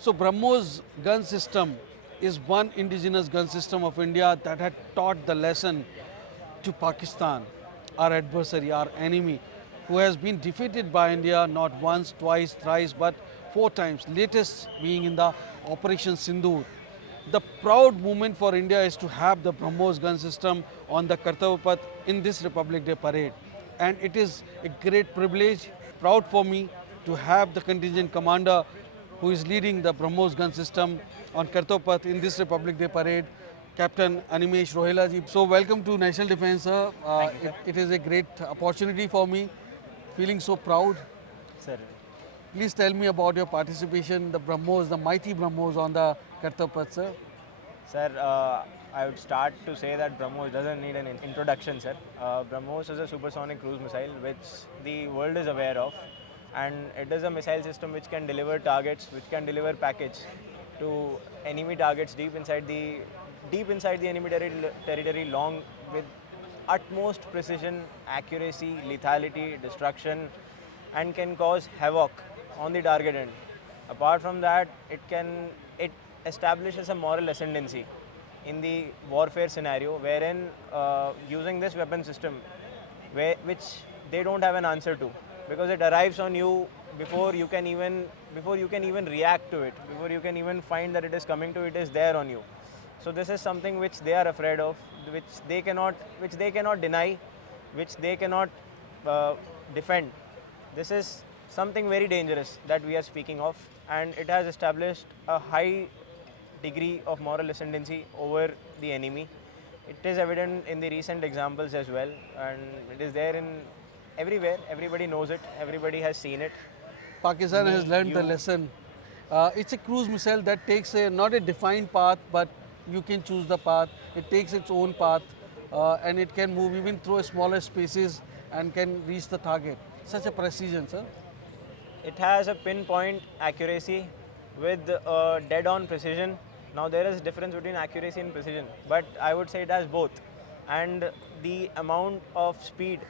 So BrahMos gun system is one indigenous gun system of India that had taught the lesson to Pakistan, our adversary, our enemy, who has been defeated by India not once, twice, thrice, but four times, latest being in the Operation Sindoor. The proud moment for India is to have the BrahMos gun system on the Kartavya Path in this Republic Day parade. And it is a great privilege, proud for me to have the contingent commander who is leading the BrahMos gun system on Kartavya Path in this Republic Day parade, Captain Animesh Rohela ji. So welcome to National Defence, sir. Thank you, sir. It is a great opportunity for me, feeling so proud. Sir, Please tell me about your participation, the BrahMos, the mighty BrahMos on the Kartavya Path, sir. I would start to say that BrahMos doesn't need an introduction, sir. BrahMos is a supersonic cruise missile which the world is aware of, and it is a missile system which can deliver targets, which can deliver package to enemy targets deep inside the enemy territory, long with utmost precision, accuracy, lethality, destruction, and can cause havoc on the target end. Apart from that, it establishes a moral ascendancy in the warfare scenario, wherein using this weapon system, which they don't have an answer to, because it arrives on you before you can even react to it, before you can even find that it is coming to, it is there on you. So this is something which they are afraid of, which they cannot deny, which they cannot defend. This is something very dangerous that we are speaking of, and it has established a high degree of moral ascendancy over the enemy. It is evident in the recent examples as well, and it is there in everywhere. Everybody knows it, everybody has seen it. Pakistan Me, has learned the you- lesson. It's a cruise missile that takes not a defined path, but you can choose the path. It takes its own path, and it can move even through smaller spaces and can reach the target. Such a precision, sir. It has a pinpoint accuracy with dead-on precision. Now there is difference between accuracy and precision, but I would say it has both. And the amount of speed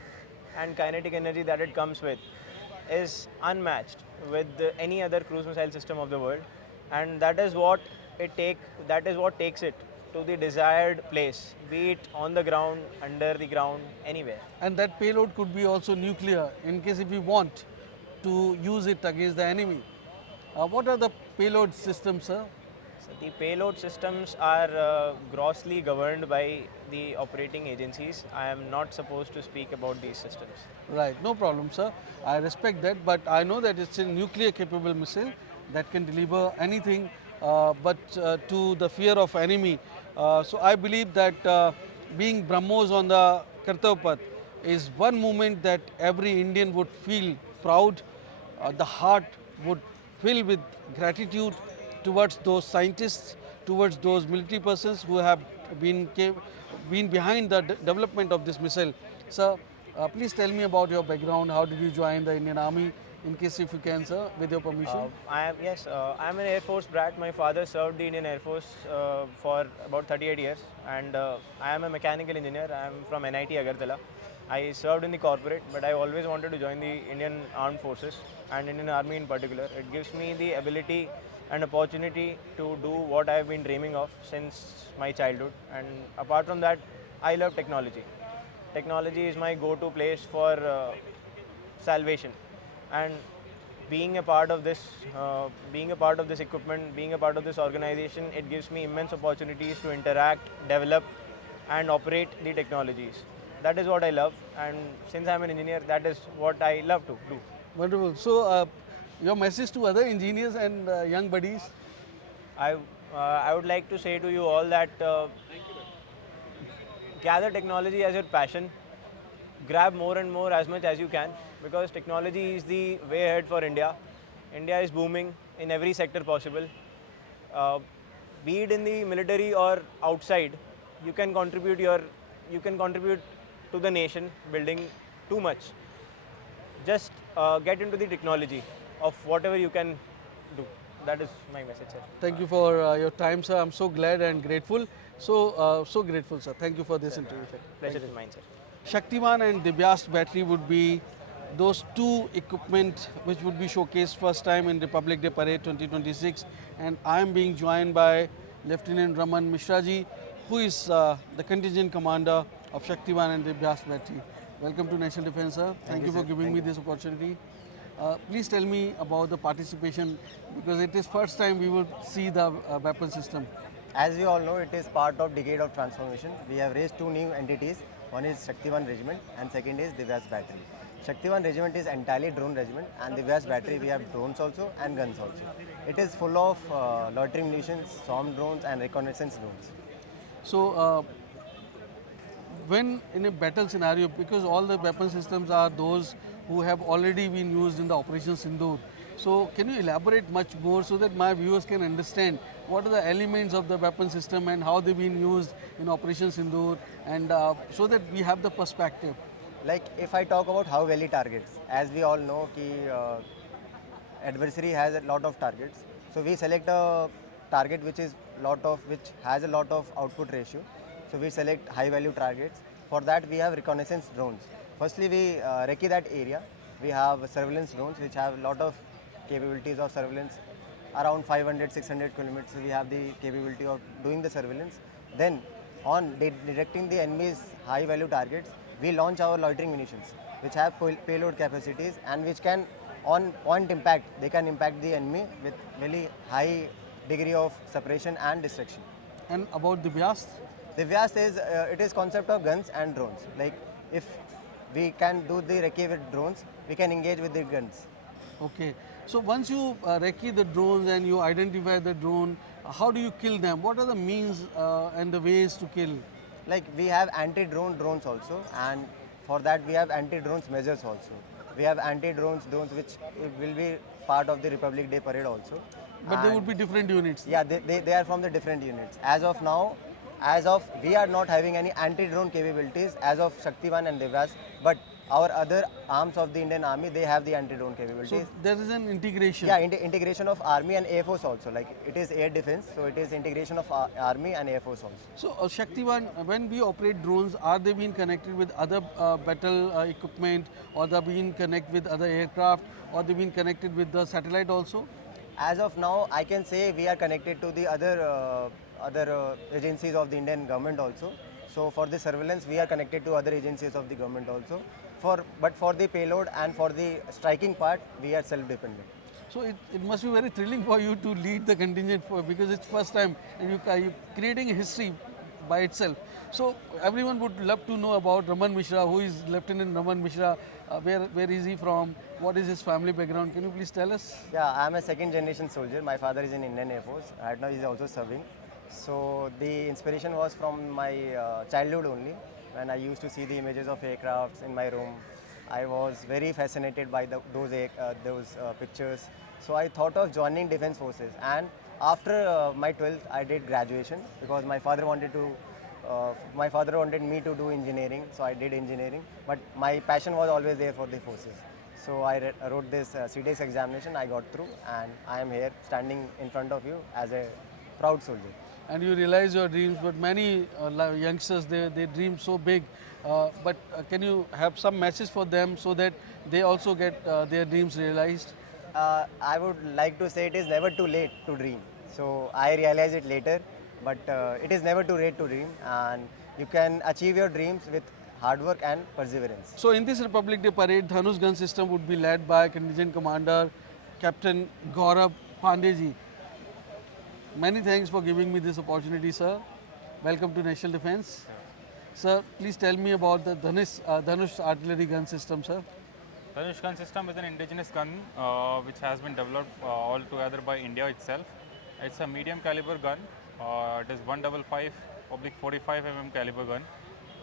and kinetic energy that it comes with is unmatched with any other cruise missile system of the world, and that is what takes it to the desired place, be it on the ground, under the ground, anywhere. And that payload could be also nuclear in case if we want to use it against the enemy. What are the payload systems, sir? So the payload systems are grossly governed by the operating agencies. I am not supposed to speak about these systems. Right, no problem, sir. I respect that, but I know that it's a nuclear capable missile that can deliver anything, but to the fear of enemy. So I believe that being BrahMos on the Kartavya Path is one moment that every Indian would feel proud. The heart would fill with gratitude towards those scientists, towards those military persons who have been behind the development of this missile. Sir, please tell me about your background. How did you join the Indian Army? In case if you can, sir, with your permission. I am an Air Force brat. My father served the Indian Air Force for about 38 years, and I am a mechanical engineer. I am from NIT Agartala. I served in the corporate, but I always wanted to join the Indian Armed Forces and Indian Army in particular. It gives me the ability and opportunity to do what I have been dreaming of since my childhood. And apart from that, I love technology. Technology is my go-to place for salvation, and being a part of this equipment, being a part of this organization, it gives me immense opportunities to interact, develop, and operate the technologies. That is what I love, and since I'm an engineer, that is what I love to do. Wonderful. So, your message to other engineers and young buddies? I would like to say to you all that gather technology as your passion, grab more and more as much as you can, because technology is the way ahead for India. India is booming in every sector possible. Uh, be it in the military or outside, you can contribute to the nation building too much. Just get into the technology of whatever you can do. That is my message, sir. Thank you for your time, sir. I'm so glad and grateful. So grateful, sir. Thank you for this interview. Pleasure is mine, sir. Shaktiman and Divyast battery would be those two equipment which would be showcased first time in Republic Day Parade 2026, and I am being joined by Lieutenant Raman Mishra ji, who is the contingent commander of Shaktivan and Divyas Battery. Welcome to National Defence, sir. Thank you for giving me this opportunity. Please tell me about the participation, because it is first time we will see the weapon system. As we all know, it is part of Decade of Transformation. We have raised two new entities. One is Shaktivan Regiment and second is Divyas Battery. Shaktivan Regiment is entirely drone regiment, and Divyas Battery we have drones also and guns also. It is full of loitering munitions, swarm drones and reconnaissance drones. So, when in a battle scenario, because all the weapon systems are those who have already been used in the Operation Sindoor, so can you elaborate much more so that my viewers can understand what are the elements of the weapon system and how they've been used in Operation Sindoor, and so that we have the perspective. Like if I talk about how well it targets, as we all know, adversary has a lot of targets. So we select a target which has a lot of output ratio. So we select high value targets. For that we have reconnaissance drones. Firstly we recce that area. We have surveillance drones which have a lot of capabilities of surveillance. Around 500-600 kilometers we have the capability of doing the surveillance. Then on detecting the enemy's high value targets, we launch our loitering munitions which have payload capacities and which can on point impact, they can impact the enemy with very high degree of suppression and destruction. And about the Vyas? Divyas is it is concept of guns and drones. Like if we can do the recce with drones, we can engage with the guns. Okay. So once you recce the drones and you identify the drone, how do you kill them? What are the means and the ways to kill? Like we have anti-drone drones also, and for that we have anti-drones measures also. We have anti-drones drones which will be part of the Republic Day parade also. But they And would be different units. yeah, they are from the different units. As of now, we are not having any anti-drone capabilities as of Shaktivan and Divyas, but our other arms of the Indian Army, they have the anti-drone capabilities. So there is an integration. Yeah, integration of Army and Air Force also. Like it is air defense, so it is integration of Army and Air Force also. So Shaktivan, when we operate drones, are they being connected with other battle equipment, or they being connected with other aircraft, or they being connected with the satellite also? As of now, I can say we are connected to the other agencies of the Indian government also. So for the surveillance, we are connected to other agencies of the government also. But for the payload and for the striking part, we are self-dependent. So it must be very thrilling for you to lead the contingent because it's first time and you're creating a history by itself. So everyone would love to know about Raman Mishra. Who is Lieutenant Raman Mishra? Where is he from? What is his family background? Can you please tell us? Yeah, I am a second generation soldier. My father is in Indian Air Force. Right now he is also serving. So the inspiration was from my childhood only. When I used to see the images of aircrafts in my room, I was very fascinated by those pictures. So I thought of joining Defence Forces. And after my 12th, I did graduation because my father wanted me to do engineering. So I did engineering. But my passion was always there for the forces. So I wrote this CDX examination. I got through, and I am here standing in front of you as a proud soldier. And you realize your dreams, but many youngsters, they dream so big. But can you have some message for them so that they also get their dreams realized? I would like to say it is never too late to dream. So I realized it later, but it is never too late to dream, and you can achieve your dreams with hard work and perseverance. So in this Republic Day parade, Dhanush gun system would be led by contingent commander Captain Gaurav Pandey. Many thanks for giving me this opportunity, sir. Welcome to National Defence. Sir, please tell me about the Dhanush artillery gun system, sir. Dhanush gun system is an indigenous gun which has been developed altogether by India itself. It's a medium caliber gun. It is 155/45 mm caliber gun,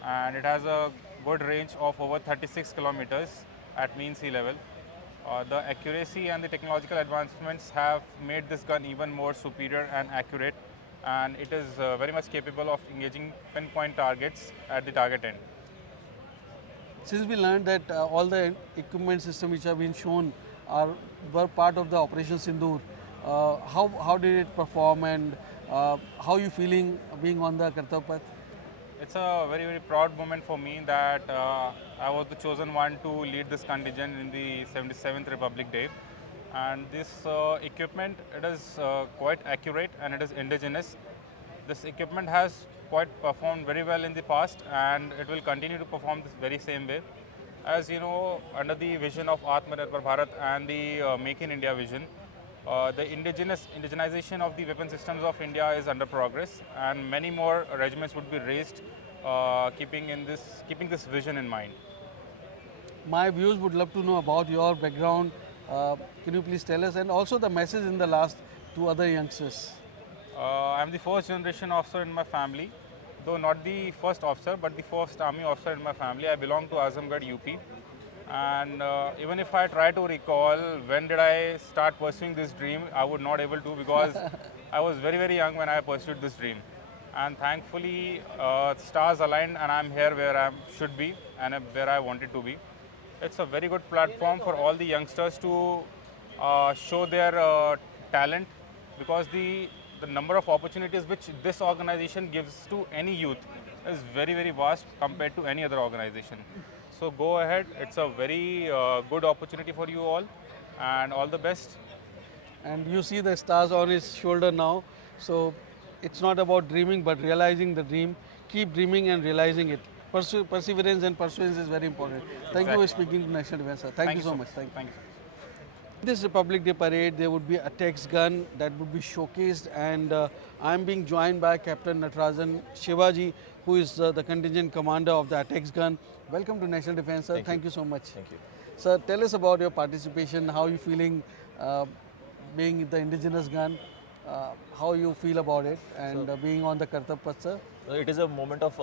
and it has a good range of over 36 kilometers at mean sea level. The accuracy and the technological advancements have made this gun even more superior and accurate, and it is very much capable of engaging pinpoint targets at the target end. Since we learned that all the equipment system which have been shown were part of the Operation Sindoor, how did it perform, and how are you feeling being on the Kartav Path? It's a very, very proud moment for me that I was the chosen one to lead this contingent in the 77th Republic Day. And this equipment, it is quite accurate and it is indigenous. This equipment has quite performed very well in the past and it will continue to perform this very same way. As you know, under the vision of Atmanirbhar Bharat and the Make in India vision, the indigenization of the weapon systems of India is under progress, and many more regiments would be raised, keeping this vision in mind. My viewers would love to know about your background. Can you please tell us, and also the message in the last to other youngsters? I'm the first generation officer in my family, though not the first officer, but the first army officer in my family. I belong to Azamgarh, UP. And even if I try to recall when did I start pursuing this dream, I would not able to, because I was very, very young when I pursued this dream. And thankfully, stars aligned and I'm here where I should be and where I wanted to be. It's a very good platform for all the youngsters to show their talent, because the number of opportunities which this organization gives to any youth is very, very vast compared to any other organization. So go ahead, it's a very good opportunity for you all, and all the best. And you see the stars on his shoulder now. So it's not about dreaming but realizing the dream. Keep dreaming and realizing it. Perseverance and pursuance is very important. Thank you for Exactly. speaking to National Defense, sir. Thank you so much. Thank you. Thank you. This Republic Day parade, there would be a text gun that would be showcased, and I'm being joined by Captain Natarajan Shivaji, who is the contingent commander of the ATEX gun. Welcome to National Defense, sir. Thank you so much. Thank you. Sir, tell us about your participation. How you feeling being the indigenous gun? How you feel about it, and being on the Kartab Path, sir? It is a moment of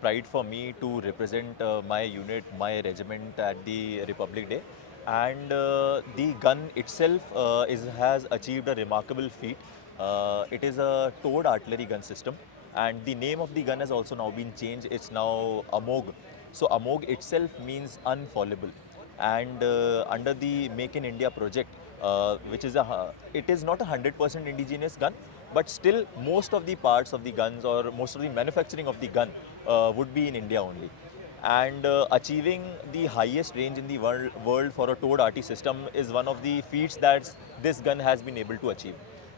pride for me to represent my unit, my regiment at the Republic Day. And the gun itself has achieved a remarkable feat. It is a towed artillery gun system, and the name of the gun has also now been changed. It's now AMOG. So AMOG itself means unfallible. And under the Make in India project, which is it is not a 100% indigenous gun, but still most of the parts of the guns or most of the manufacturing of the gun would be in India only. And achieving the highest range in the world for a towed RT system is one of the feats that this gun has been able to achieve.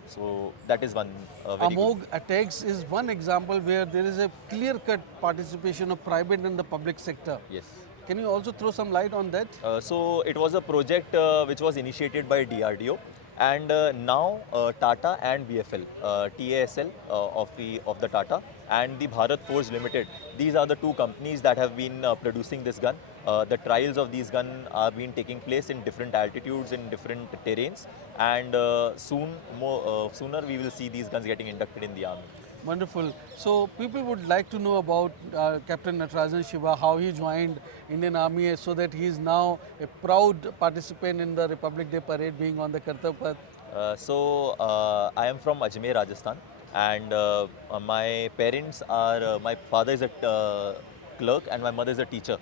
So that is one very good. AMOG attacks is one example where there is a clear-cut participation of private and the public sector. Yes. Can you also throw some light on that? So it was a project which was initiated by DRDO, and now Tata and BFL, TASL of the Tata, and the Bharat Forge Limited. These are the two companies that have been producing this gun. The trials of these guns are being taking place in different altitudes, in different terrains, and sooner we will see these guns getting inducted in the army. Wonderful. So people would like to know about Captain Natarajan Shiva, how he joined Indian Army, so that he is now a proud participant in the Republic Day parade, being on the Kartab Path. I am from Ajmer, Rajasthan, and my parents are, my father is a clerk and my mother is a teacher.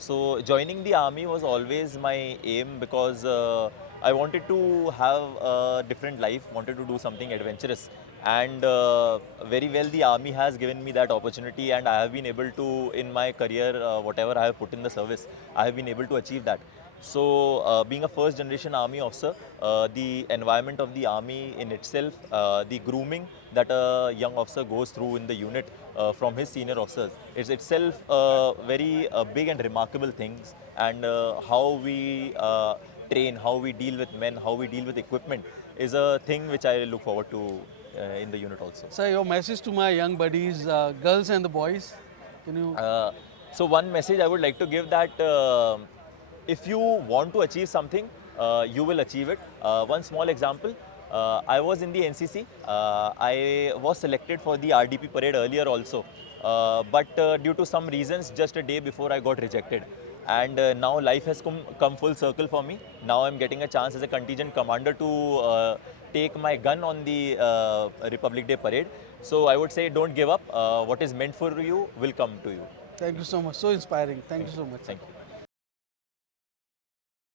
So joining the army was always my aim, because I wanted to have a different life, wanted to do something adventurous. And very well the army has given me that opportunity, and I have been able to, in my career, whatever I have put in the service, I have been able to achieve that. So being a first generation army officer, the environment of the army in itself, the grooming that a young officer goes through in the unit from his senior officers, is itself very big and remarkable things. And how we train, how we deal with men, how we deal with equipment is a thing which I look forward to in the unit also. Sir, your message to my young buddies, girls and the boys, can you? So one message I would like to give, that if you want to achieve something, you will achieve it. One small example, I was in the NCC. I was selected for the RDP parade earlier also, but due to some reasons, just a day before I got rejected. And now life has come full circle for me. Now I'm getting a chance as a contingent commander to take my gun on the Republic Day parade. So I would say, don't give up. What is meant for you will come to you. Thank you so much. So inspiring. Thank you so much. Thank you.